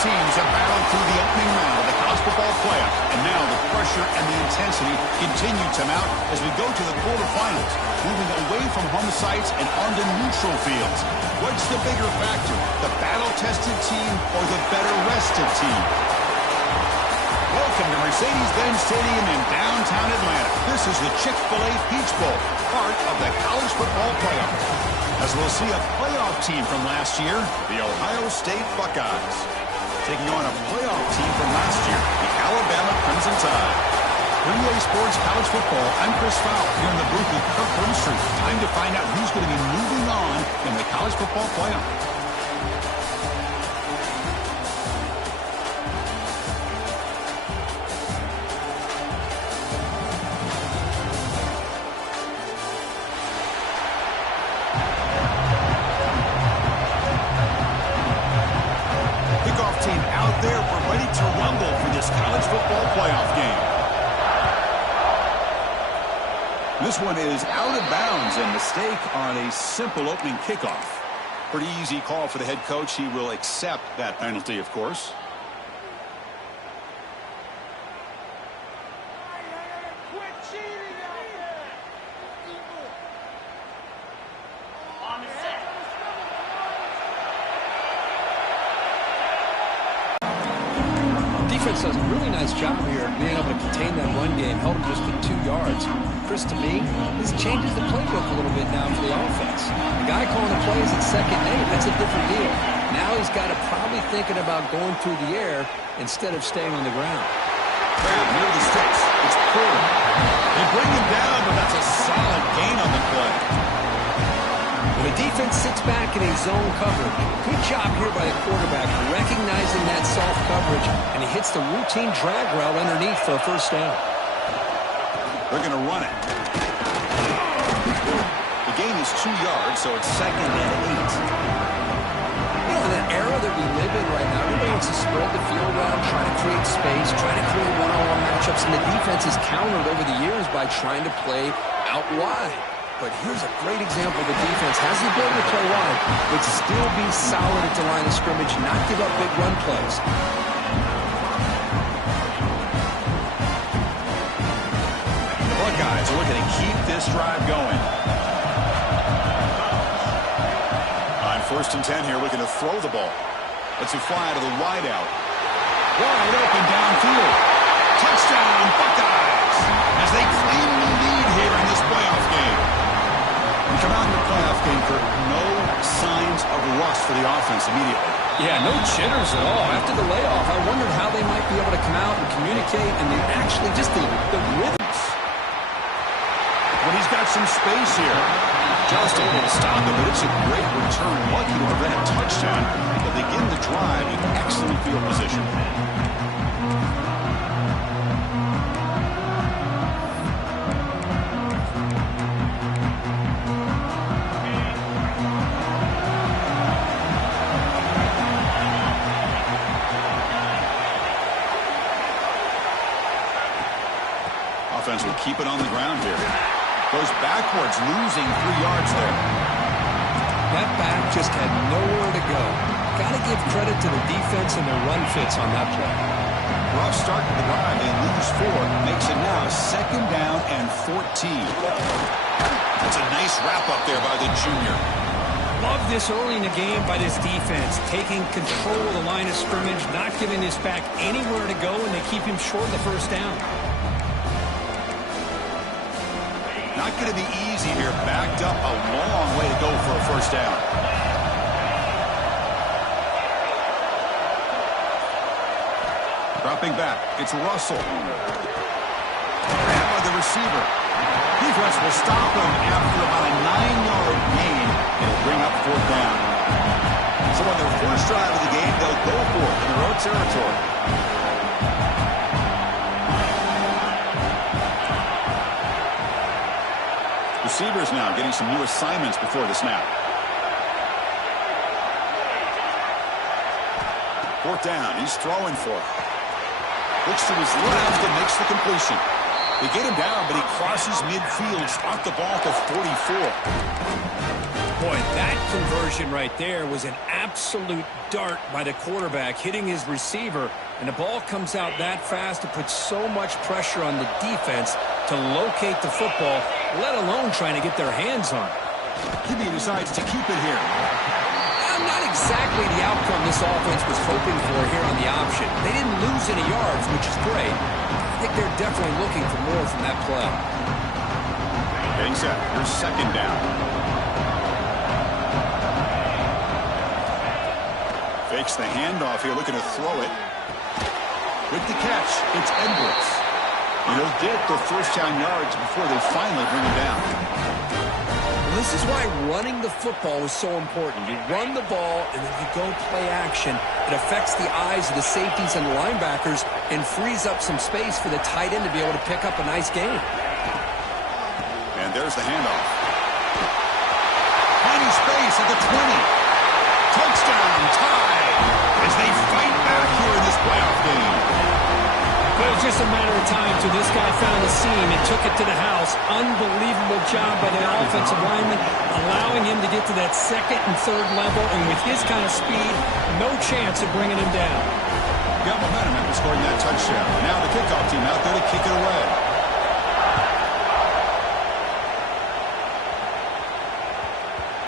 teams have battled through the opening round of the college football playoff, and now the pressure and the intensity continue to mount as we go to the quarterfinals, moving away from home sites and onto neutral fields. What's the bigger factor, the battle-tested team or the better-rested team? Welcome to Mercedes-Benz Stadium in downtown Atlanta. This is the Chick-fil-A Peach Bowl, part of the college football playoff. As we'll see a playoff team from last year, the Ohio State Buckeyes, taking on a playoff team from last year, the Alabama Crimson Tide. For EA Sports College Football, I'm Chris Fowler here in the booth with Kirk Brimstreet. Time to find out who's going to be moving on in the college football playoff. Kickoff team out there. We're ready to rumble for this college football playoff game. This one is out of bounds, and mistake on a simple opening kickoff. Pretty easy call for the head coach. He will accept that penalty, of course. Quit cheating out there! On the set. Defense does a really nice job here being able to contain that run game, held him just to 2 yards. Chris, to me, this changes the playbook a little bit now for the offense. The guy calling the plays at second and 8, that's a different deal. Now he's got to probably thinking about going through the air instead of staying on the ground. Grab near the sticks. It's Porter. They bring him down, but that's a solid gain on the play. When the defense sits back in a zone coverage, good job here by the quarterback recognizing that soft coverage, and he hits the routine drag route underneath for a first down. They're going to run it. The gain is 2 yards, so it's second and 8. You know, in that era that we live in right now, everybody wants to spread the field around, try to create space, try to create one-on-one matchups, and the defense has countered over the years by trying to play out wide. But here's a great example. The defense has the ability to play wide, but still be solid at the line of scrimmage, not give up big run plays. The Buckeyes are looking to keep this drive going. On 1st and 10 here, looking to throw the ball. Let's it fly to the wideout. Wide open downfield. Touchdown, Buckeyes! As they claim the lead here in this playoff game. We come out in the playoff game, Kurt, no signs of rust for the offense immediately. Yeah, no jitters at all. After the layoff, I wondered how they might be able to come out and communicate, and they actually just the rhythms. But he's got some space here. Just able to stop him, but it's a great return. Lucky to prevent a touchdown. They begin the drive in excellent field position. Offense will keep it on the ground here. Goes backwards, losing 3 yards there. That back just had nowhere to go. Got to give credit to the defense and their run fits on that play. Rough start to the drive. They lose 4. Makes it now 2nd down and 14. That's a nice wrap up there by the junior. Love this early in the game by this defense, taking control of the line of scrimmage, not giving this back anywhere to go, and they keep him short of the first down. Not going to be easy here. Backed up a long way to go for a first down. Dropping back. It's Russell. Grabbed by the receiver. Defense will stop him after about a 9-yard gain. It'll bring up 4th down. So on their first drive of the game, they'll go for it in the road territory. Receivers now getting some new assignments before the snap. 4th down. He's throwing for it. Looks to his left and makes the completion. They get him down, but he crosses midfield, stopped the ball to 44. Boy, that conversion right there was an absolute dart by the quarterback, hitting his receiver, and the ball comes out that fast. It puts so much pressure on the defense to locate the football, let alone trying to get their hands on it. Kimmy decides to keep it here. Not exactly the outcome this offense was hoping for here on the option. They didn't lose any yards, which is great. I think they're definitely looking for more from that play. Getting set. Here's second down. Fakes the handoff here, looking to throw it. With the catch, it's Edwards. He'll get the first down yards before they finally bring him down. This is why running the football is so important. You run the ball, and then you go play action. It affects the eyes of the safeties and the linebackers and frees up some space for the tight end to be able to pick up a nice gain. And there's the handoff. Finding space at the 20. Touchdown, tie, as they fight back here in this playoff game. It was just a matter of time till this guy found the seam and took it to the house. Unbelievable job by the offensive lineman, allowing him to get to that second and third level, and with his kind of speed, no chance of bringing him down. Got momentum after scoring that touchdown. Now the kickoff team out there to kick it away.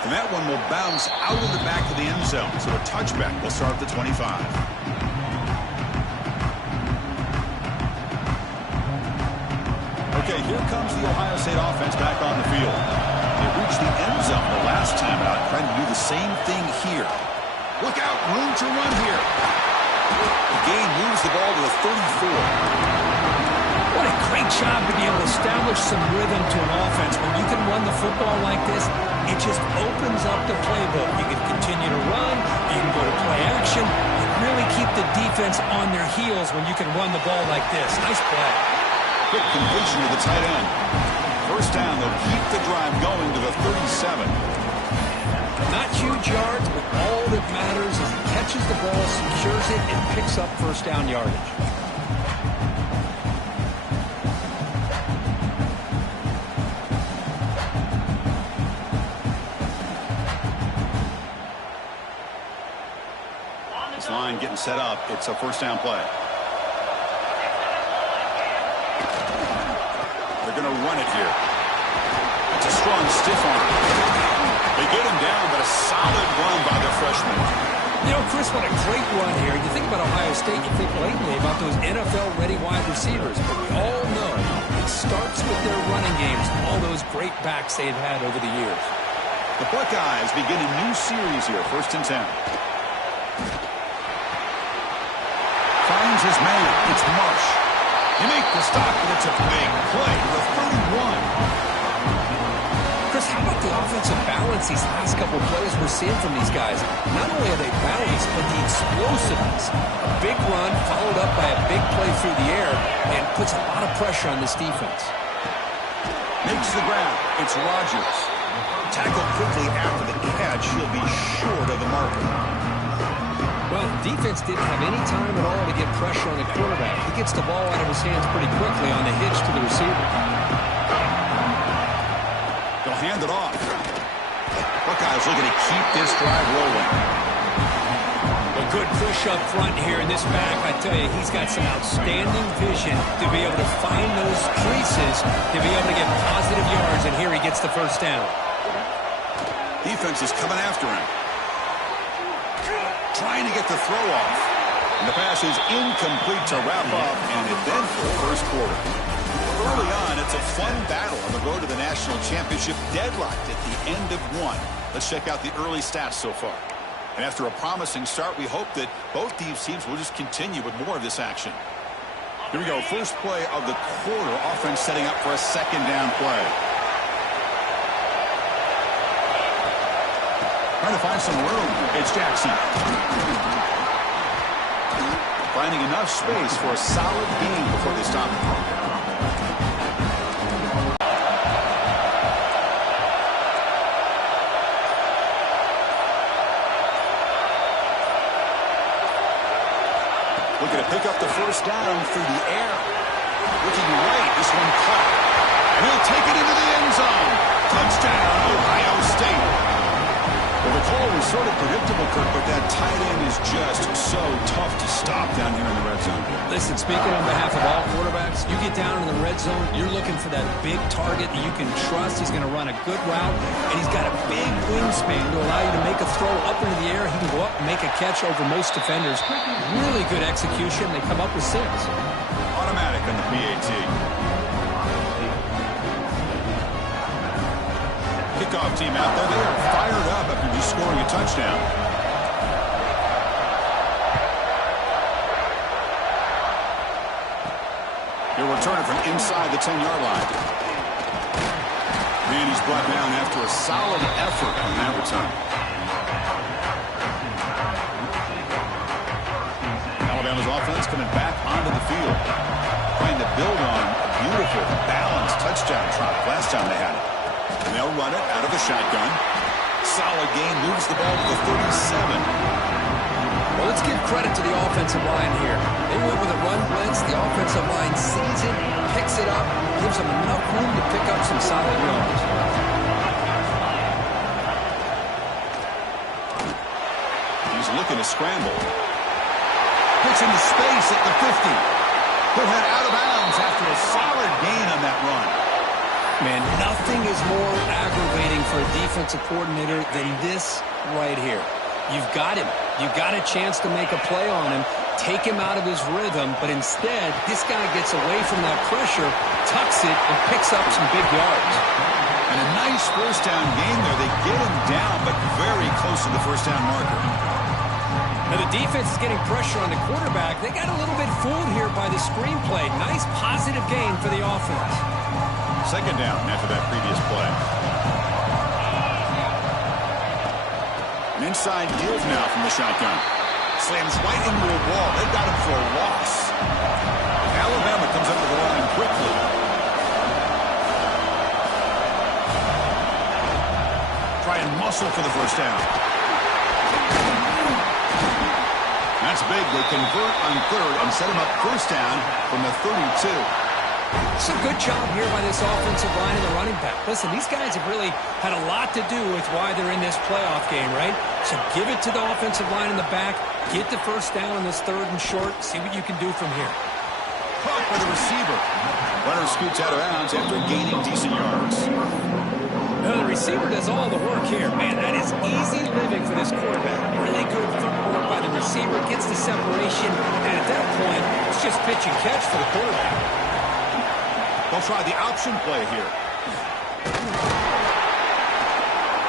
And that one will bounce out of the back of the end zone, so a touchback will start at the 25. Okay, here comes the Ohio State offense back on the field. They reached the end zone the last time out, trying to do the same thing here. Look out, room to run here. The game moves the ball to the 34. What a great job to be able to establish some rhythm to an offense. When you can run the football like this, it just opens up the playbook. You can continue to run, you can go to play action, and really keep the defense on their heels when you can run the ball like this. Nice play. Quick completion to the tight end. First down, they'll keep the drive going to the 37. Not huge yards, but all that matters is he catches the ball, secures it, and picks up first down yardage. This line getting set up. It's a first down play. They're going to run it here. It's a strong stiff arm. They get him down, but a solid run by the freshman. You know, Chris, what a great run here. You think about Ohio State, you think lately about those NFL-ready wide receivers. But we all know it starts with their running games, all those great backs they've had over the years. The Buckeyes begin a new series here, 1st and 10. Finds his man. It's Marsh. He makes the stop, and it's a big play with 31. Chris, how about the offensive balance these last couple of plays we're seeing from these guys? Not only are they balanced, but the explosiveness. A big run followed up by a big play through the air and puts a lot of pressure on this defense. Makes the ground. It's Rodgers. Tackled quickly after the catch. He'll be short of the marker. Well, defense didn't have any time at all to get pressure on the quarterback. He gets the ball out of his hands pretty quickly on the hitch to the receiver. They'll hand it off. Buckeyes looking to keep this drive rolling. A good push up front here in this back. I tell you, he's got some outstanding vision to be able to find those creases, to be able to get positive yards, and here he gets the first down. Defense is coming after him. Trying to get the throw off. And the pass is incomplete to wrap up an eventful first quarter. Early on, it's a fun battle on the road to the national championship, deadlocked at the end of one. Let's check out the early stats so far. And after a promising start, we hope that both these teams will just continue with more of this action. Here we go. First play of the quarter. Offense setting up for a second down play. Trying to find some room. It's Jackson. Finding enough space for a solid gain before they stop it. Looking to pick up the first down through the air. Looking right, this one caught. And he'll take it into the end zone. Touchdown, Ohio State. call was sort of predictable, Kirk, but that tight end is just so tough to stop down here in the red zone. Listen, speaking on behalf of all quarterbacks, you get down in the red zone, you're looking for that big target that you can trust. He's going to run a good route, and he's got a big wingspan to allow you to make a throw up into the air. He can go up and make a catch over most defenders. Really good execution. They come up with 6. Automatic on the PAT. Kickoff team out there. They are fired up after just scoring a touchdown. He'll return it from inside the 10-yard line. And he's brought down after a solid effort on that return. Alabama's offense coming back onto the field, trying to build on a beautiful, balanced touchdown drive last time they had it. And they'll run it out of the shotgun. Solid gain, moves the ball to the 37. Well, let's give credit to the offensive line here. They went with a run blitz. The offensive line sees it, picks it up, gives them enough room to pick up some solid yards. He's looking to scramble. Gets into space at the 50. He'll head out of bounds after a solid gain on that run. Man, nothing is more aggravating for a defensive coordinator than this right here. You've got him. You've got a chance to make a play on him, take him out of his rhythm, but instead, this guy gets away from that pressure, tucks it, and picks up some big yards. And a nice first down gain there. They get him down, but very close to the first down marker. Now, the defense is getting pressure on the quarterback. They got a little bit fooled here by the screenplay. Nice positive gain for the offense. Second down after that previous play. An inside give now from the shotgun. Slams right into a wall. They've got him for a loss. Alabama comes up to the line quickly. Try and muscle for the first down. That's big. They convert on third and set him up first down from the 32. It's a good job here by this offensive line and the running back. Listen, these guys have really had a lot to do with why they're in this playoff game, right? So give it to the offensive line in the back. Get the first down on this third and short. See what you can do from here. Caught by the receiver. Runner scoots out of bounds after gaining decent yards. Now, the receiver does all the work here. Man, that is easy living for this quarterback. Really good footwork by the receiver. Gets the separation. And at that point, it's just pitch and catch for the quarterback. They'll try the option play here.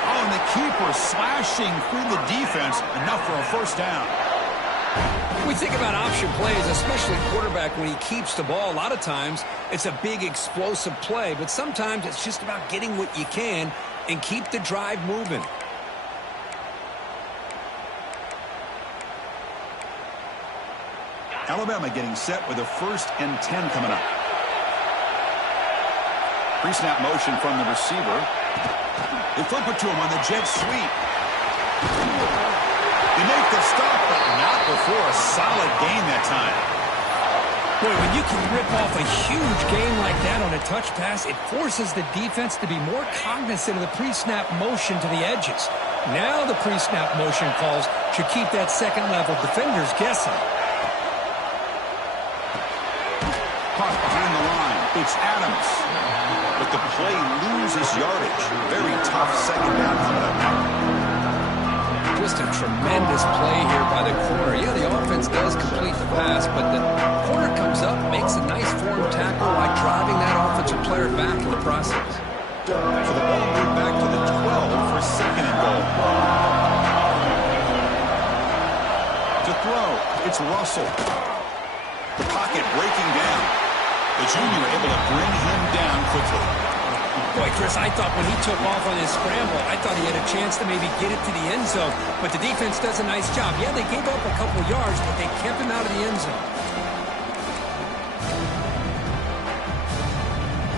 Oh, and the keeper slashing through the defense. Enough for a first down. When we think about option plays, especially quarterback, when he keeps the ball, a lot of times it's a big explosive play, but sometimes it's just about getting what you can and keep the drive moving. Alabama getting set with a 1st and 10 coming up. Pre-snap motion from the receiver. They flip it to him on the jet sweep. They make the stop, but not before a solid gain that time. Boy, when you can rip off a huge gain like that on a touch pass, it forces the defense to be more cognizant of the pre-snap motion to the edges. Now the pre-snap motion calls should keep that second-level defenders guessing. Caught behind the line. It's Adams. But the play loses yardage. Very tough second down coming up now. Just a tremendous play here by the corner. Yeah, the offense does complete the pass, but the corner comes up, makes a nice form tackle while driving that offensive player back in the process. So the ball moved back to the 12 for second and goal. To throw, it's Russell. The pocket breaking down. The junior able to bring him down quickly. Boy, Chris, I thought when he took off on his scramble, I thought he had a chance to maybe get it to the end zone. But the defense does a nice job. Yeah, they gave up a couple yards, but they kept him out of the end zone.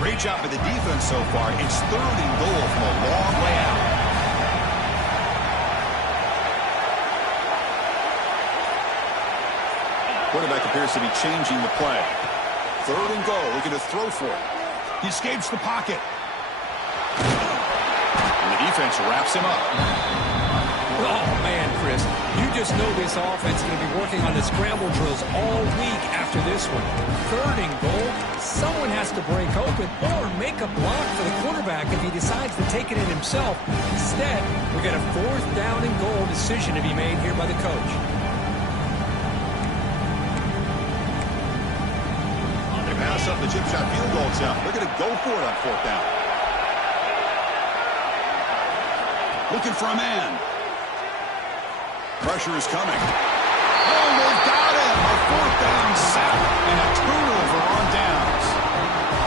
Great job by the defense so far. It's 3rd and goal from a long way out. Quarterback appears to be changing the play. 3rd and goal, looking to throw for it. He escapes the pocket. And the defense wraps him up. Oh, man, Chris, you just know this offense is going to be working on the scramble drills all week after this one. 3rd and goal, someone has to break open or make a block for the quarterback if he decides to take it in himself. Instead, we got a 4th down and goal decision to be made here by the coach. They pass up the chip shot field goal attempt. They're going to go for it on 4th down. Looking for a man. Pressure is coming. Oh, they've got him. A 4th down sack and a turnover on downs.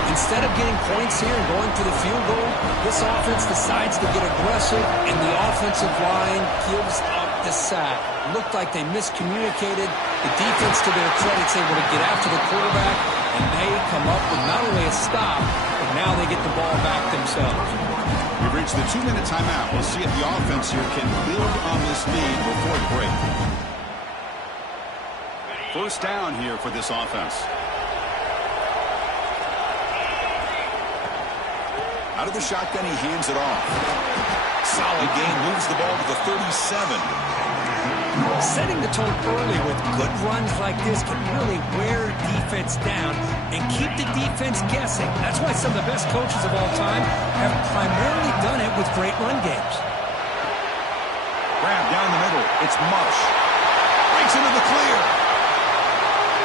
Instead of getting points here and going for the field goal, this offense decides to get aggressive, and the offensive line gives up the sack. Looked like they miscommunicated. The defense, to their credit, is able to get after the quarterback, and they come up with not only a stop, but now they get the ball back themselves. We've reached the 2-minute timeout. We'll see if the offense here can build on this lead before the break. 1st down here for this offense. Out of the shotgun, he hands it off. Solid gain, moves the ball to the 37. Setting the tone early with good runs like this can really wear defense down and keep the defense guessing. That's why some of the best coaches of all time have primarily done it with great run games. Grab down the middle. It's Mush. Breaks into the clear.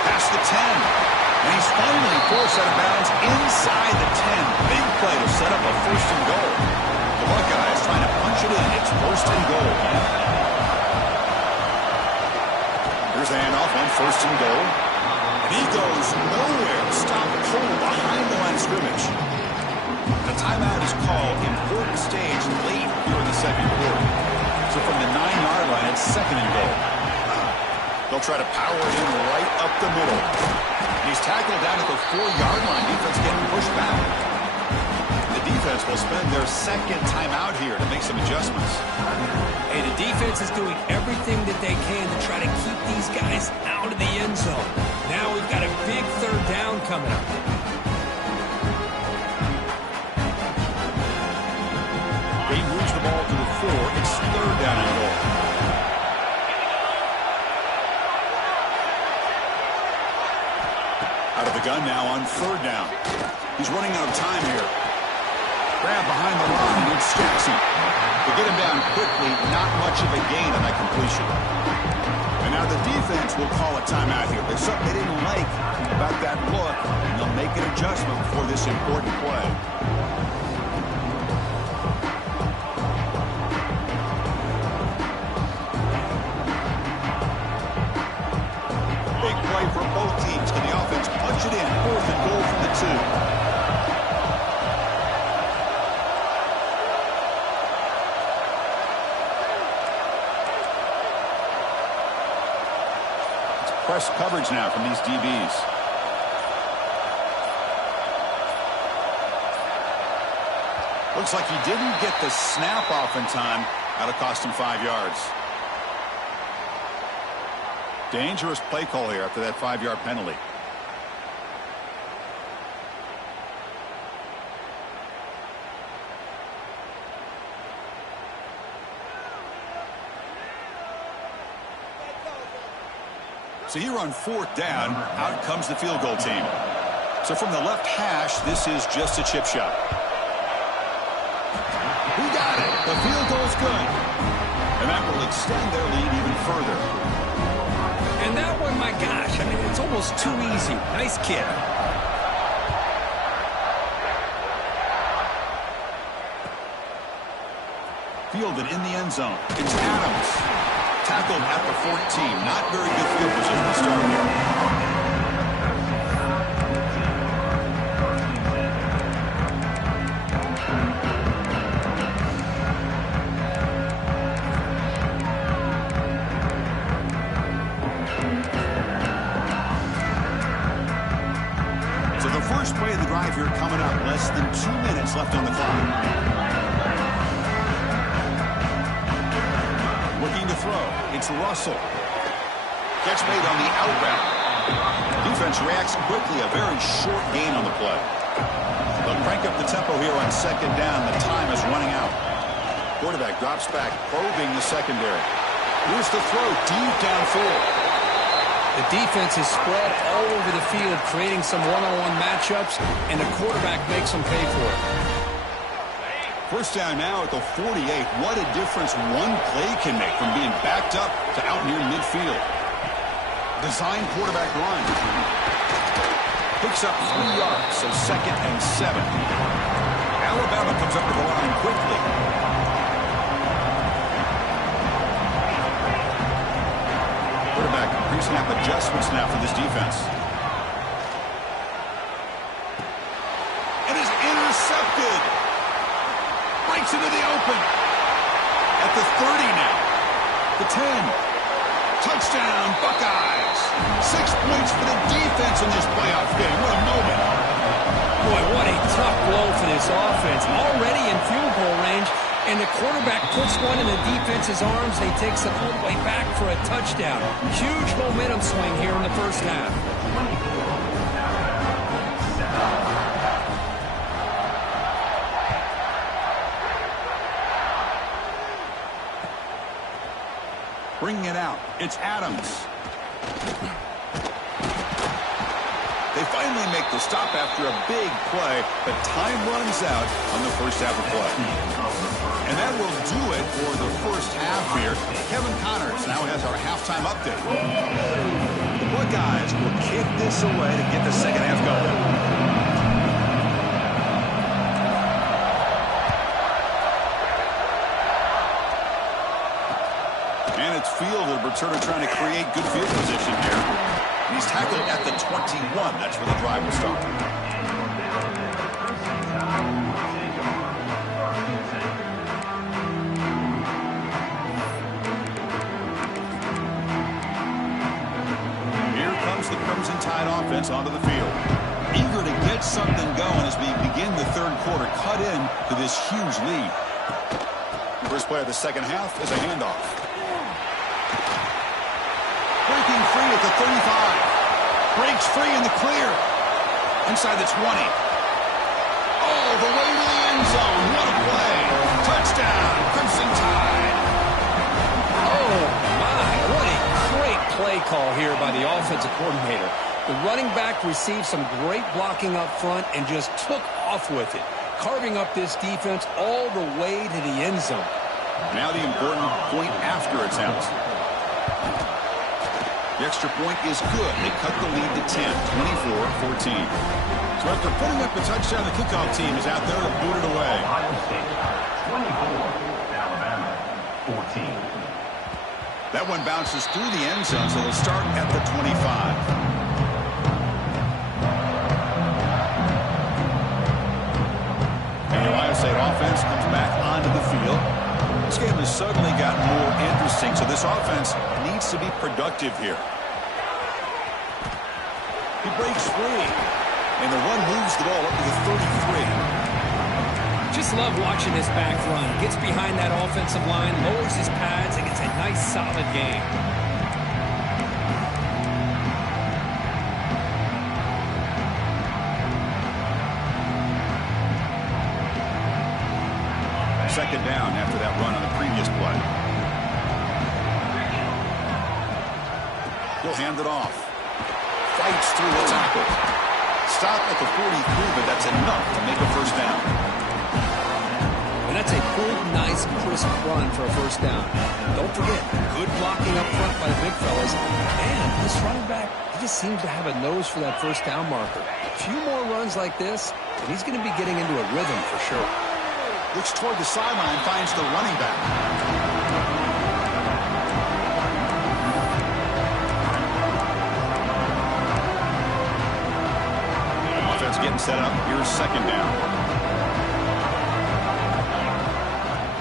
Past the 10. And he's finally forced out of bounds inside the 10. Big play to set up a 1st and goal. The Buckeyes trying to punch it in. It's 1st and goal. Here's the handoff on 1st and goal. And he goes nowhere. Stop cold behind the line of scrimmage. The timeout is called. Important stage late here in the 2nd quarter. So from the 9-yard line, it's 2nd and goal. They'll try to power it in right up the middle. And he's tackled down at the 4-yard line. Defense getting pushed back. The defense will spend their 2nd timeout here to make some adjustments. Hey, the defense is doing everything that they can to try to keep these guys out of the end zone. Now we've got a big 3rd down coming up. He moves the ball to the 4. It's 3rd down and goal. Out of the gun now on 3rd down. He's running out of time here. Grab behind the line. It's Jackson. To get him down quickly, not much of a gain on that completion. And now the defense will call a timeout here. There's something they didn't like about that look, and they'll make an adjustment before this important play. Big play for both teams. Can the offense punch it in? 4th and goal from the 2. Press coverage now from these DBs. Looks like he didn't get the snap off in time. That'll cost him 5 yards. Dangerous play call here after that 5-yard penalty. So here on 4th down, out comes the field goal team. So from the left hash, this is just a chip shot. He got it. The field goal's good. And that will extend their lead even further. And that one, my gosh, I mean, it's almost too easy. Nice kick. Fielded in the end zone. It's Adams. Tackled at the 14. Not very good field position to start here. So the first play of the drive here coming up. Less than 2 minutes left on the clock. Looking to throw. It's Russell. Catch made on the out route. Defense reacts quickly. A very short gain on the play. They'll crank up the tempo here on 2nd down. The time is running out. quarterback drops back, probing the secondary. Here's the throw, deep downfield. The defense is spread all over the field, creating some one-on-one matchups, and the quarterback makes them pay for it. First down now at the 48. What a difference one play can make from being backed up to out near midfield. Design quarterback run. Picks up 3 yards, so 2nd and 7. Alabama comes up to the line quickly. Quarterback pre-snap adjustments now for this defense. It is intercepted. Breaks into the open. At the 30 now. The 10. Touchdown, Buckeyes. 6 points for the defense in this playoff game. What a moment. Boy, what a tough blow for this offense. Already in field goal range, and the quarterback puts one in the defense's arms. They takes it all the way back for a touchdown. Huge momentum swing here in the first half. Bringing it out. It's Adams. They finally make the stop after a big play, but time runs out on the first half of play. And that will do it for the first half here. Kevin Connors now has our halftime update. The Buckeyes will kick this away to get the second half going. And it's fielded. Returner trying to create good field position here. And he's tackled at the 21. That's where the drive will start. Here comes the Crimson Tide offense onto the field. Eager to get something going as we begin the third quarter. Cut in to this huge lead. First play of the second half is a handoff. Breaking free at the 35. Breaks free in the clear. Inside the 20. All the way to the end zone. What a play. Touchdown, Crimson Tide. Oh, my. What a great play call here by the offensive coordinator. The running back received some great blocking up front and just took off with it, carving up this defense all the way to the end zone. Now the important point after attempt. The extra point is good. They cut the lead to 10, 24-14. So after putting up a touchdown, the kickoff team is out there to boot it away. Ohio State, 24, Alabama, 14. That one bounces through the end zone, so they'll start at the 25. The Ohio State offense comes back onto the field. This game has suddenly gotten more interesting, so this offense needs to be productive here. He breaks free, and the run moves the ball up to the 33. Just love watching this back run. Gets behind that offensive line, lowers his pads, and gets a nice, solid gain. Second down after that run on the previous play. He'll hand it off. Fights through the tackle. Stop at the 43, but that's enough to make a first down. And that's a good, nice, crisp run for a first down. Don't forget, good blocking up front by the big fellas. And this running back, he just seems to have a nose for that first down marker. A few more runs like this, and he's going to be getting into a rhythm for sure. Looks toward the sideline, finds the running back. Offense getting set up. Here's second down.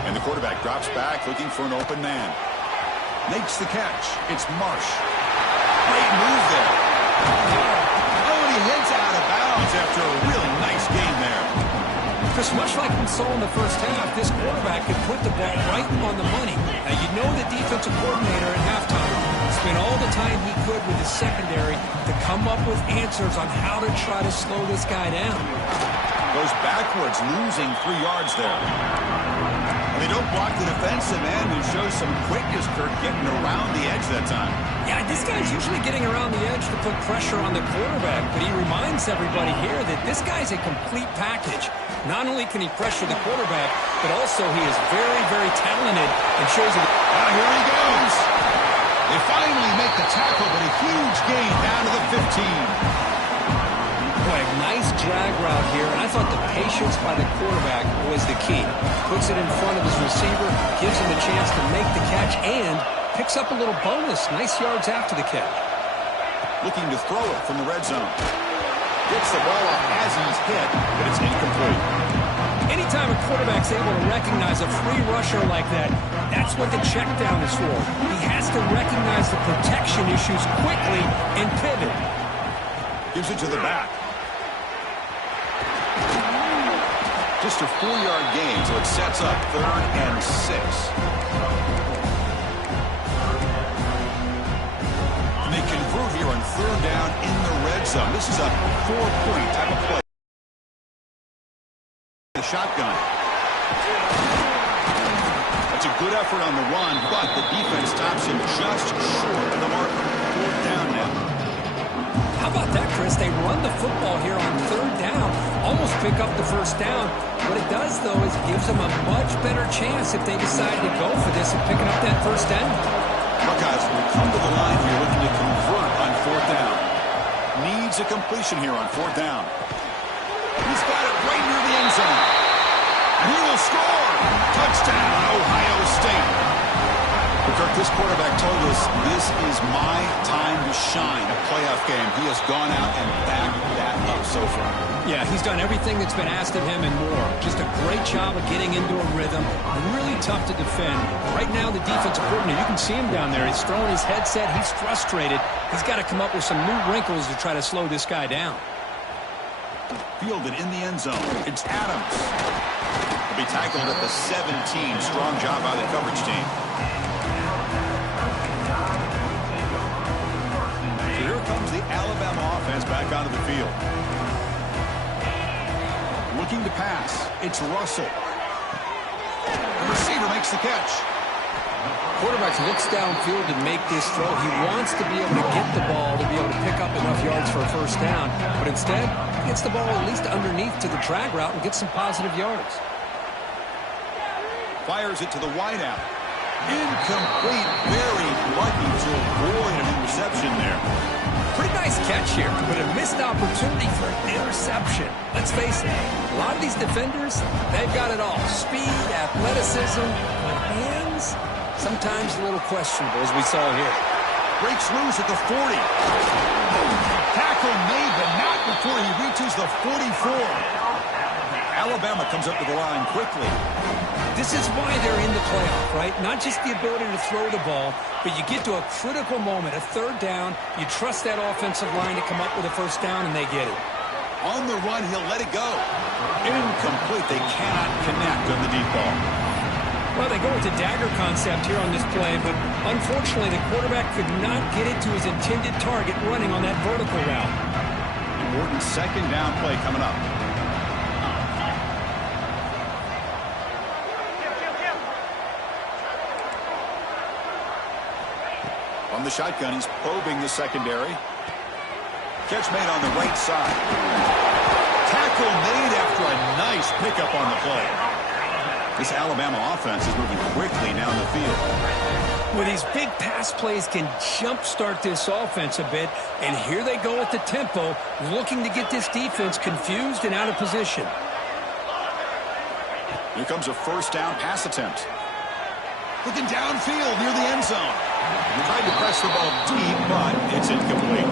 And the quarterback drops back, looking for an open man. Makes the catch. It's Marsh. Great move there. Oh, and he heads out of bounds after a really nice game there. Just much like we saw in the first half, this quarterback could put the ball right on the money. Now, you know the defensive coordinator at halftime spent all the time he could with his secondary to come up with answers on how to try to slow this guy down. Goes backwards, losing 3 yards there. They don't block the defensive end and show some quickness, Kirk, getting around the edge that time. Yeah, this guy's usually getting around the edge to put pressure on the quarterback, but he reminds everybody here that this guy's a complete package. Not only can he pressure the quarterback, but also he is very, very talented and shows it. Here he goes. They finally make the tackle, but a huge gain down to the 15. Boy, nice drag route here, and I thought the patience by the quarterback was the key. Puts it in front of his receiver, gives him a chance to make the catch, and picks up a little bonus. Nice yards after the catch. Looking to throw it from the red zone. Gets the ball up as he's hit, but it's incomplete. Anytime a quarterback's able to recognize a free rusher like that, that's what the check down is for. He has to recognize the protection issues quickly and pivot. Gives it to the back. Just a 4-yard gain, so it sets up 3rd and 6. And they convert here on 3rd down in the red zone. This is a 4-point type of play. The shotgun. That's a good effort on the run, but the defense stops him just short of the marker. 4th down now. How about that, Chris? They run the football here on 3rd down, almost pick up the 1st down. What it does, though, is it gives them a much better chance if they decide to go for this and picking up that 1st down. Buckeyes will come to the line here looking to convert on 4th down. Needs a completion here on 4th down. He's got it right near the end zone. And he will score. Touchdown, Ohio State. Kirk, this quarterback told us this is my time to shine, a playoff game. He has gone out and backed that up so far. Yeah, he's done everything that's been asked of him and more. Just a great job of getting into a rhythm. Really tough to defend. Right now, the defensive coordinator, you can see him down there. He's throwing his headset. He's frustrated. He's got to come up with some new wrinkles to try to slow this guy down. Fielded in the end zone. It's Adams. He'll be tackled at the 17. Strong job by the coverage team. Here comes the Alabama offense back onto the field. Looking to pass. It's Russell. The receiver makes the catch. Quarterback looks downfield to make this throw. He wants to be able to get the ball to be able to pick up enough yards for a 1st down. But instead, he gets the ball at least underneath to the drag route and gets some positive yards. Fires it to the wideout. Incomplete. Very lucky to avoid an interception there. Pretty nice catch here, but a missed opportunity for an interception. Let's face it, a lot of these defenders, they've got it all. Speed, athleticism, but hands, sometimes a little questionable, as we saw here. Breaks loose at the 40. Tackle made, but not before he reaches the 44. Alabama comes up to the line quickly. This is why they're in the playoff, right? Not just the ability to throw the ball, but you get to a critical moment, a 3rd down, you trust that offensive line to come up with a 1st down, and they get it. On the run, he'll let it go. Incomplete. They cannot connect on the deep ball. Well, they go with the dagger concept here on this play, but unfortunately the quarterback could not get it to his intended target running on that vertical route. Important 2nd down play coming up. On the shotgun, he's probing the secondary. Catch made on the right side. Tackle made after a nice pickup on the play. This Alabama offense is moving quickly down the field. Well, these big pass plays can jumpstart this offense a bit, and here they go at the tempo, looking to get this defense confused and out of position. Here comes a 1st down pass attempt. Looking downfield near the end zone. He tried to press the ball deep, but it's incomplete.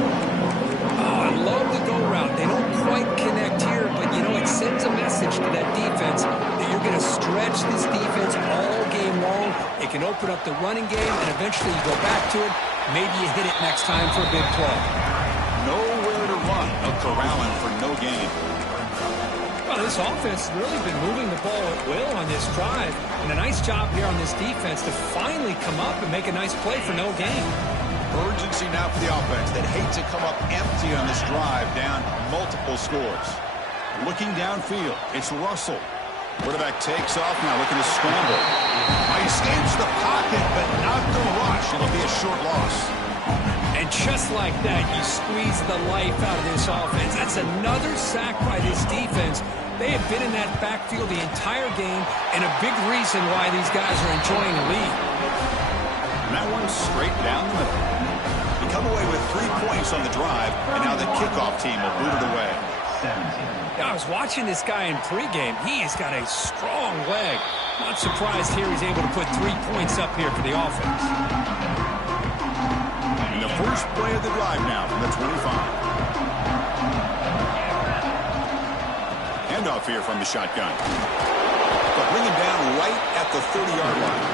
Oh, I love the go route. They don't quite connect here, but, you know, it sends a message to that defense that you're going to stretch this defense all game long. It can open up the running game, and eventually you go back to it. Maybe you hit it next time for a big play. Nowhere to run. A corralling for no gain. Well, this offense has really been moving the ball at will on this drive. And a nice job here on this defense to finally come up and make a nice play for no gain. Urgency now for the offense that hate to come up empty on this drive, down multiple scores. Looking downfield, it's Russell. Quarterback takes off now, looking to scramble. He escapes the pocket, but not the rush. It'll be a short loss. And just like that, you squeeze the life out of this offense. That's another sack by this defense. They have been in that backfield the entire game, and a big reason why these guys are enjoying the lead. And that one straight down the middle. They come away with 3 points on the drive, and now the kickoff team will boot it away. 17. I was watching this guy in pregame. He has got a strong leg. Not surprised here he's able to put 3 points up here for the offense. And the first play of the drive now from the 25. Handoff here from the shotgun. But bring him down right at the 30-yard line.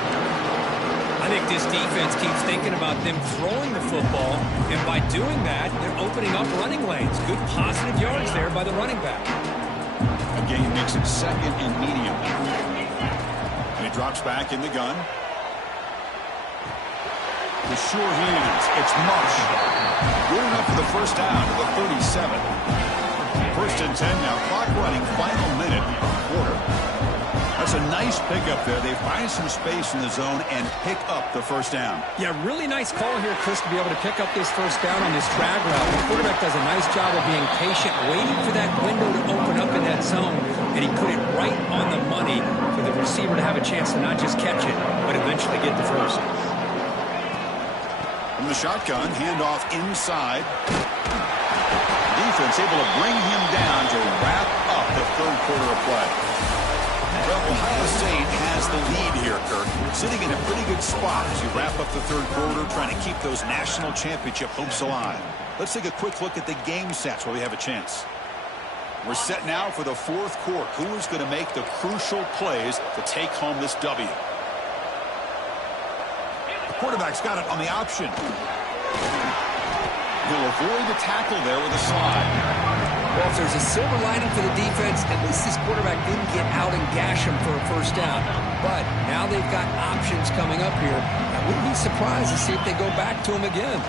I think this defense keeps thinking about them throwing the football, and by doing that, they're opening up running lanes. Good positive yards there by the running back. Again, makes it second and medium. And he drops back in the gun. With sure hands, it's Marsh. Good enough for the first down to the 37. First and 10 now, clock running, final minute, quarter. That's a nice pickup there. They find some space in the zone and pick up the first down. Yeah, really nice call here, Chris, to be able to pick up this first down on this drag route. The quarterback does a nice job of being patient, waiting for that window to open up in that zone, and he put it right on the money for the receiver to have a chance to not just catch it, but eventually get the first. From the shotgun, handoff inside. Defense able to bring him down to wrap up the third quarter of play. Well, Ohio State has the lead here, Kirk. Sitting in a pretty good spot as you wrap up the third quarter, trying to keep those national championship hopes alive. Let's take a quick look at the game stats while we have a chance. We're set now for the fourth quarter. Who is going to make the crucial plays to take home this W? The quarterback's got it on the option. He'll avoid the tackle there with a slide. Well, if there's a silver lining for the defense, at least this quarterback didn't get out and gash him for a first down. But now they've got options coming up here. I wouldn't be surprised to see if they go back to him again.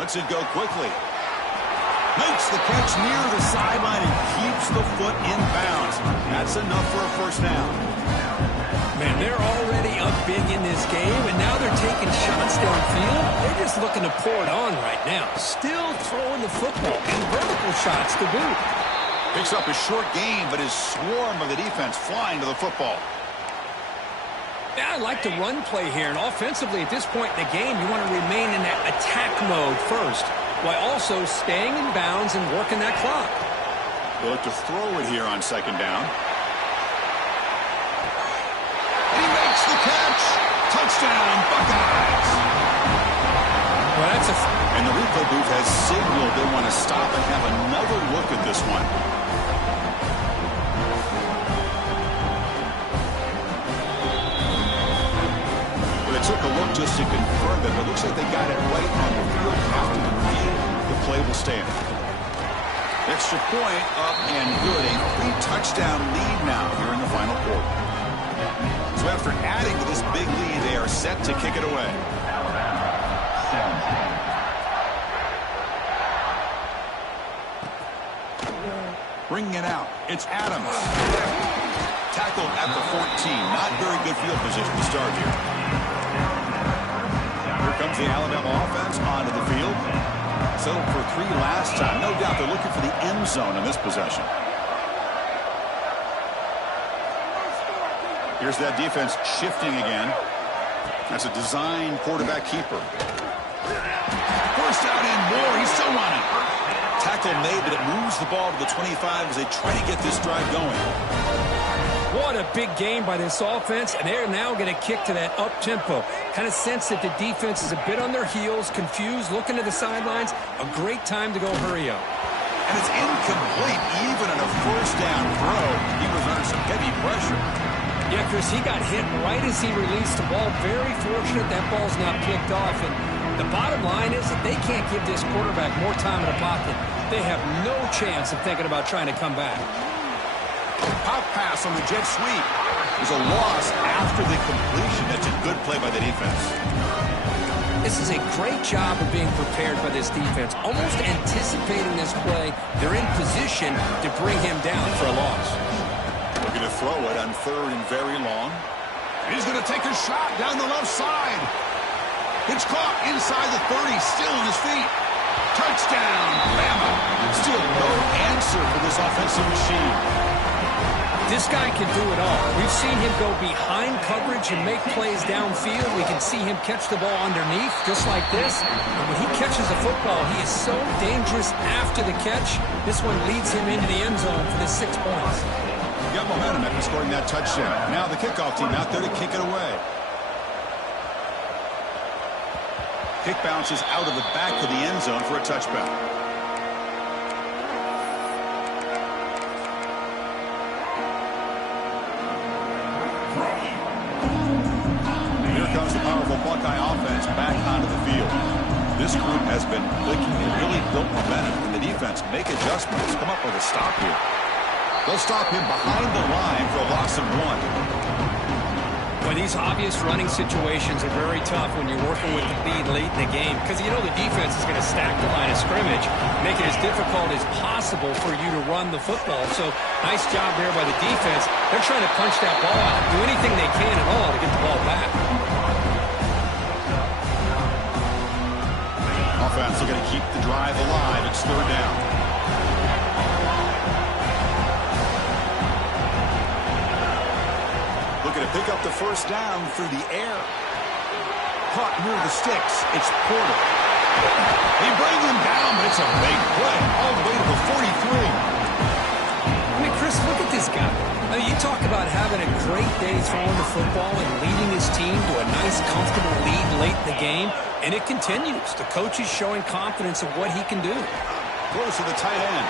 Lets it go quickly. Makes the catch near the sideline and keeps the foot in bounds. That's enough for a first down. Man, they're already up big in this game, and now they're taking shots downfield. They're just looking to pour it on right now. Still throwing the football, and vertical shots to boot. Picks up a short gain, but his swarm of the defense flying to the football. Yeah, I like the run play here, and offensively at this point in the game, you want to remain in that attack mode first, while also staying in bounds and working that clock. They'll look to throw it here on second down. Makes the catch. Touchdown, Buckeyes. Well, and the replay booth has signaled they want to stop and have another look at this one. Well, they took a look just to confirm that. It looks like they got it right on the field. After the review, the play will stand. Extra point up and good. A 3-touchdown lead now here in the final quarter. So after adding to this big lead, they are set to kick it away. Alabama, 17. Bringing it out. It's Adams. Tackled at the 14. Not very good field position to start here. Here comes the Alabama offense onto the field. Settled for 3 last time. No doubt they're looking for the end zone in this possession. Here's that defense shifting again. That's a design quarterback keeper. First down and more. He's still running. Tackle made, but it moves the ball to the 25 as they try to get this drive going. What a big game by this offense, and they're now going to kick to that up-tempo. Kind of sense that the defense is a bit on their heels, confused, looking to the sidelines. A great time to go hurry up. And it's incomplete. Even on a first down throw, he was under some heavy pressure. Yeah, Chris, he got hit right as he released the ball. Very fortunate that ball's not picked off. And the bottom line is that they can't give this quarterback more time in the pocket. They have no chance of thinking about trying to come back. Pop pass on the jet sweep. There's a loss after the completion. That's a good play by the defense. This is a great job of being prepared by this defense, almost anticipating this play. They're in position to bring him down for a loss. Looking to throw it on 3rd and very long. And he's going to take a shot down the left side. It's caught inside the 30, still on his feet. Touchdown, Bama. Still no answer for this offensive machine. This guy can do it all. We've seen him go behind coverage and make plays downfield. We can see him catch the ball underneath, just like this. And when he catches a football, he is so dangerous after the catch. This one leads him into the end zone for the 6 points. He got momentum after scoring that touchdown. Now the kickoff team out there to kick it away. Kick bounces out of the back of the end zone for a touchback. Here comes the powerful Buckeye offense back onto the field. This group has been clicking and really built momentum, and the defense make adjustments. Come up with a stop here. They'll stop him behind the line for a loss of 1. Well, these obvious running situations are very tough when you're working with the lead late in the game because you know the defense is going to stack the line of scrimmage, make it as difficult as possible for you to run the football. So nice job there by the defense. They're trying to punch that ball out, do anything they can at all to get the ball back. Offense looking to keep the drive alive. It's 3rd down. Looking to pick up the 1st down through the air. Caught near the sticks. It's Porter. They bring him down, but it's a big play all the way to the 43. I mean, Chris, look at this guy. I mean, you talk about having a great day throwing the football and leading his team to a nice, comfortable lead late in the game, and it continues. The coach is showing confidence of what he can do. Close to the tight end.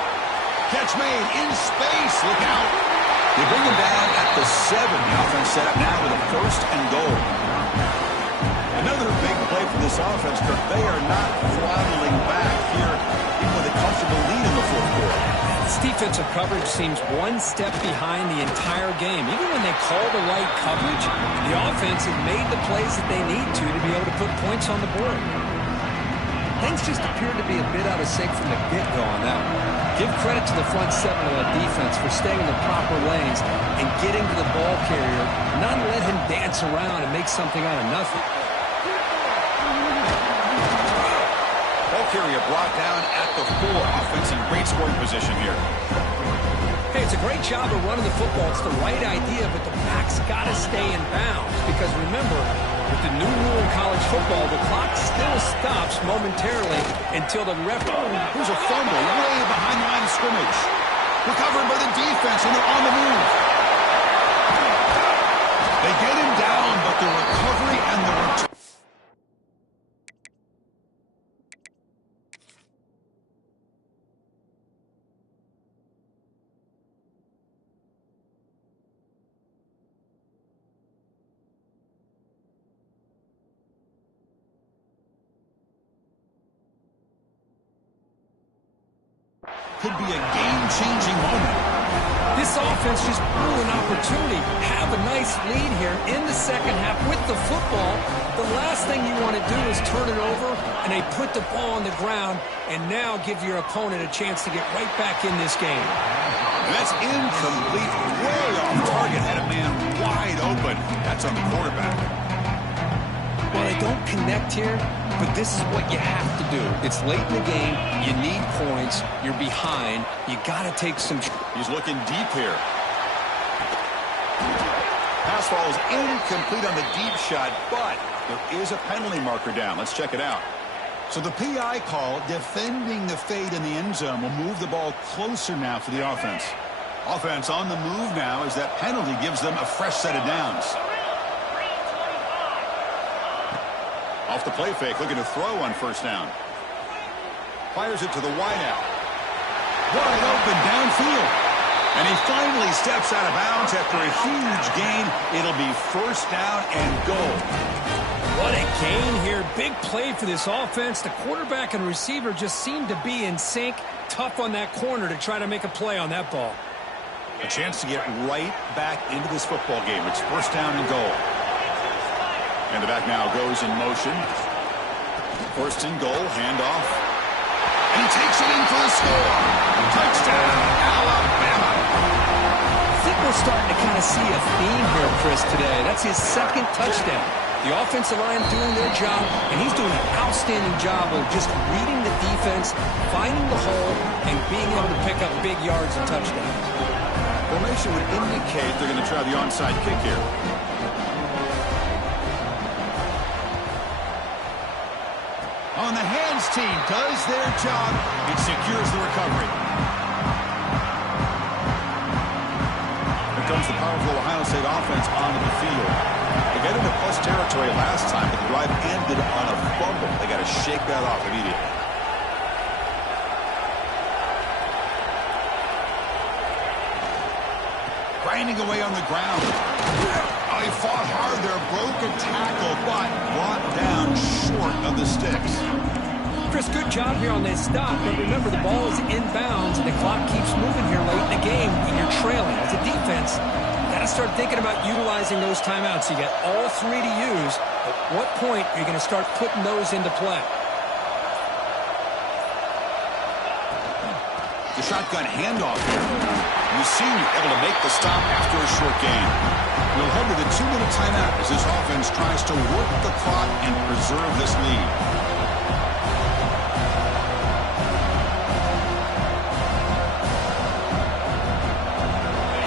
Catch made in space. Look out. They bring him down at the 7. The offense set up now with a 1st and goal. Another big play for this offense, but they are not throttling back here, even with a comfortable lead in the 4th quarter. This defensive coverage seems one step behind the entire game. Even when they call the right coverage, the offense has made the plays that they need to be able to put points on the board. Things just appeared to be a bit out of sync from the get-go on that one. Give credit to the front 7 of that defense for staying in the proper lanes and getting to the ball carrier, not let him dance around and make something out of nothing. Ball carrier brought down at the 4. Offense in great scoring position here. Hey, it's a great job of running the football. It's the right idea, but the back's got to stay in bounds. Because remember, with the new rule in college football, the clock still stops momentarily until the referee. Here's a fumble way behind the line of scrimmage. Recovered by the defense, and they're on the move. They get him down, but the recovery and the return. Could be a game-changing moment. This offense just blew an opportunity. Have a nice lead here in the 2nd half with the football. The last thing you want to do is turn it over, and they put the ball on the ground, and now give your opponent a chance to get right back in this game. And that's incomplete, way off target. Had a man wide open. That's on the quarterback. Well, they don't connect here, but this is what you have to do. It's late in the game. You need points. You're behind. You got to take some. He's looking deep here. Pass falls incomplete on the deep shot, but there is a penalty marker down. Let's check it out. So the PI call, defending the fade in the end zone, will move the ball closer now for the offense. Offense on the move now as that penalty gives them a fresh set of downs. Off the play fake, looking to throw on 1st down. Fires it to the wideout. Wide open downfield. And he finally steps out of bounds after a huge gain. It'll be 1st down and goal. What a gain here. Big play for this offense. The quarterback and receiver just seem to be in sync. Tough on that corner to try to make a play on that ball. A chance to get right back into this football game. It's 1st down and goal. And the back now goes in motion. First and goal, handoff. And he takes it in for the score. Touchdown, Alabama. I think we're starting to kind of see a theme here, Chris, today. That's his second touchdown. The offensive line doing their job, and he's doing an outstanding job of just reading the defense, finding the hole, and being able to pick up big yards and touchdowns. Formation would indicate they're going to try the onside kick here. On the hands team does their job. It secures the recovery. Here comes the powerful Ohio State offense onto the field. They got into plus territory last time, but the drive ended on a fumble. They got to shake that off immediately. Grinding away on the ground. Oh, he fought hard there, broke a tackle, but brought down short of the sticks. Chris, good job here on this stop, but remember the ball is inbounds and the clock keeps moving here late in the game when you're trailing. As a defense, you got to start thinking about utilizing those timeouts. You got all three to use. At what point are you going to start putting those into play? The shotgun handoff here. Mussini able to make the stop after a short gain. We'll head to the 2-minute timeout as this offense tries to work the clock and preserve this lead.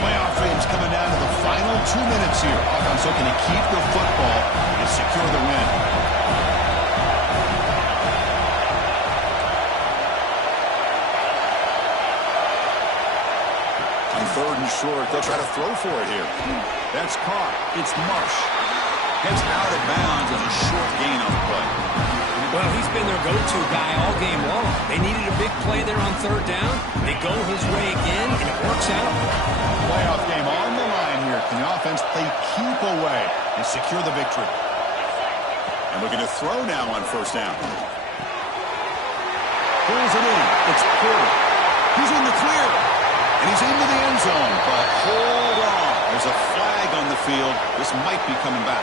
Playoff games coming down to the final 2 minutes here. Offense looking to keep the football and secure the win. Third and short. They'll try to throw for it here. That's caught. It's Marsh. Gets out of bounds as a short gain on the play. Well, he's been their go-to guy all game long. They needed a big play there on third down. They go his way again, and it works out. Playoff game on the line here. Can the offense play keep away and secure the victory? And looking to throw now on first down. Pulls it in. It's Porter. He's in the clear. And he's into the end zone, but hold on. There's a flag on the field. This might be coming back.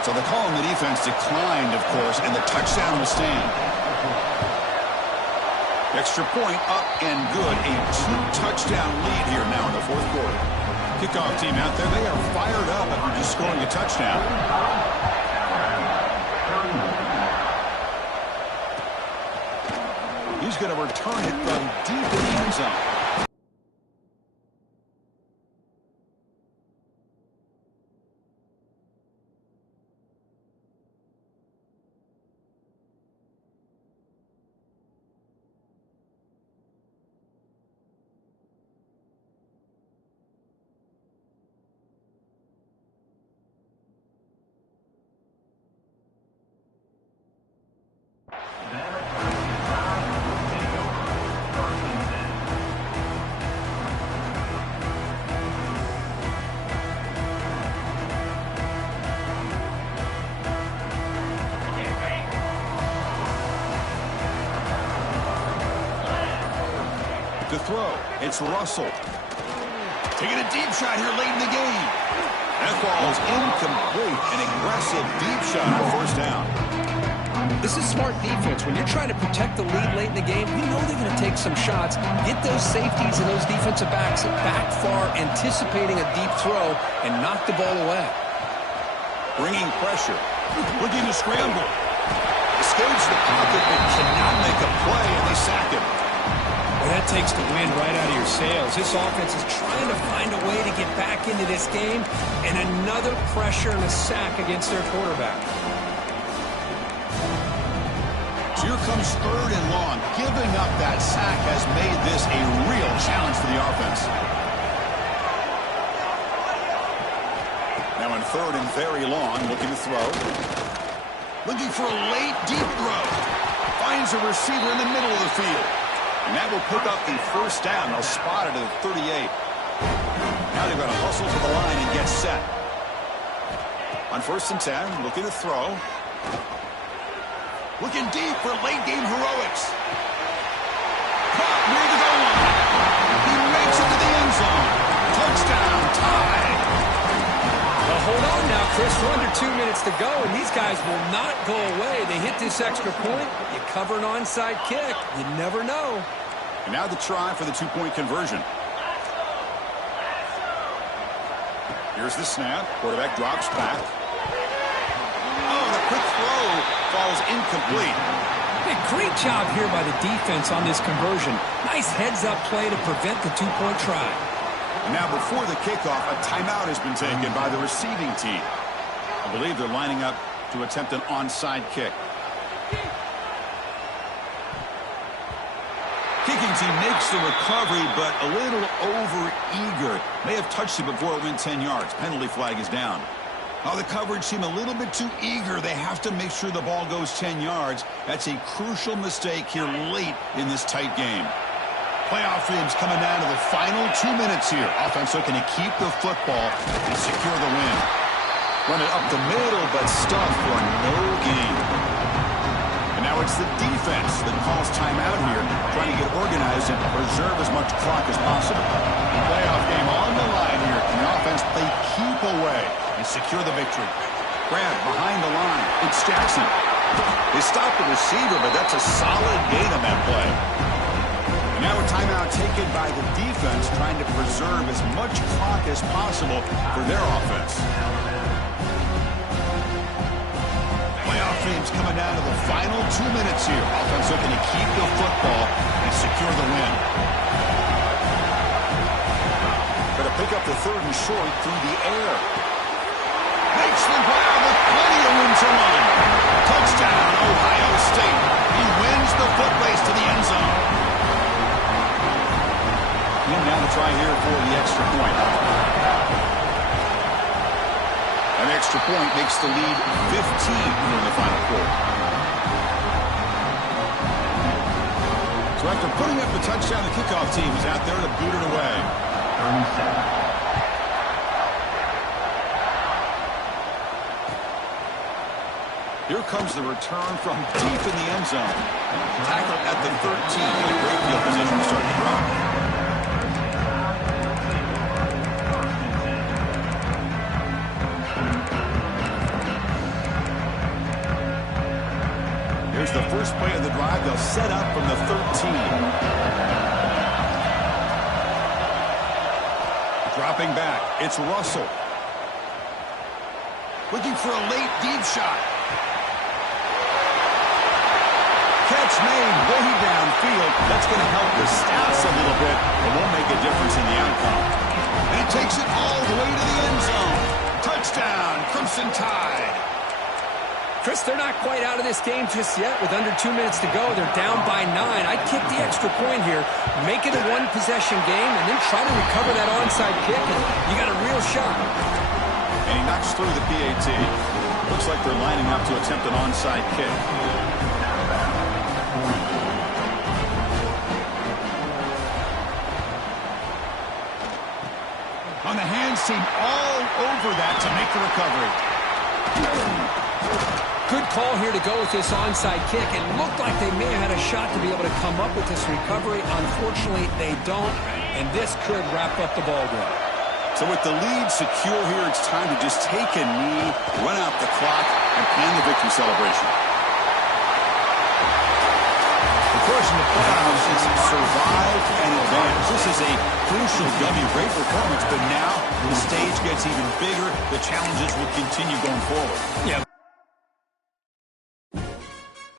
So the call on the defense declined, of course, and the touchdown will stand. Extra point up and good. A 2-touchdown lead here now in the fourth quarter. Kickoff team out there. They are fired up after just scoring a touchdown. He's going to return it from deep in the end zone. To throw, it's Russell. Taking a deep shot here late in the game. That ball is incomplete. An aggressive deep shot for first down. This is smart defense. When you're trying to protect the lead late in the game, you know they're going to take some shots, get those safeties and those defensive backs back far, anticipating a deep throw, and knock the ball away. Bringing pressure. Looking to scramble. Escapes the pocket, but cannot make a play, and they sack him. Well, that takes the wind right out of your sails. This offense is trying to find a way to get back into this game, and another pressure and a sack against their quarterback. So here comes third and long. Giving up that sack has made this a real challenge for the offense. Now in third and very long, looking to throw. Looking for a late, deep throw. Finds a receiver in the middle of the field. And that will pick up the first down. They'll spot it at the 38. Now they've got to hustle to the line and get set. On first and 10, looking to throw. Looking deep for late-game heroics. Caught near the goal line. He makes it to the end zone. Touchdown, tie. The Hold on now, Chris. We're under 2 minutes to go, and these guys will not go away. They hit this extra point. You cover an onside kick. You never know. And now the try for the two-point conversion. Here's the snap. Quarterback drops back. Oh, the quick throw falls incomplete. Hey, great job here by the defense on this conversion. Nice heads-up play to prevent the two-point try. And now before the kickoff, a timeout has been taken by the receiving team. I believe they're lining up to attempt an onside kick. Kicking team makes the recovery, but a little over-eager. May have touched it before it went 10 yards. Penalty flag is down. Oh, the coverage seemed a little bit too eager. They have to make sure the ball goes 10 yards. That's a crucial mistake here late in this tight game. Playoff dreams coming down to the final 2 minutes here. Offense looking to keep the football and secure the win. Run it up the middle, but stuffed for no gain. And now it's the defense that calls timeout here, trying to get organized and preserve as much clock as possible. Playoff game on the line here. And the offense, they keep away and secure the victory. Grab behind the line. It's Jackson. They stopped the receiver, but that's a solid gain on that play. And now a timeout taken by the defense, trying to preserve as much clock as possible for their offense. Playoff dreams coming down to the final 2 minutes here. Offense looking to keep the football and secure the win. Going to pick up the third and short through the air. Makes the grab with plenty of room to run. Touchdown, Ohio State. He wins the foot race to the end zone. And now to try here for the extra point. An extra point makes the lead 15 here in the final quarter. So after putting up the touchdown, the kickoff team is out there to boot it away. 37. Here comes the return from deep in the end zone. Tackle at the 13. In a great field position to start the drive. Here's the first play of the drive. They'll set up from the 13. Dropping back. It's Russell. Looking for a late deep shot. Catch made way downfield. That's going to help the stats a little bit, but won't make a difference in the outcome. And he takes it all the way to the end zone. Touchdown, Crimson Tide. Chris, they're not quite out of this game just yet. With under 2 minutes to go, they're down by 9. I'd kick the extra point here, make it a one-possession game, and then try to recover that onside kick, and you got a real shot. And he knocks through the PAT. Looks like they're lining up to attempt an onside kick. On the hands team all over that to make the recovery. Good call here to go with this onside kick. It looked like they may have had a shot to be able to come up with this recovery. Unfortunately, they don't, and this could wrap up the ball game. So with the lead secure here, it's time to just take a knee, run out the clock, and plan the victory celebration. The course in the playoffs is survive and advance. This is a crucial W. Great performance, but now the stage gets even bigger. The challenges will continue going forward. Yeah.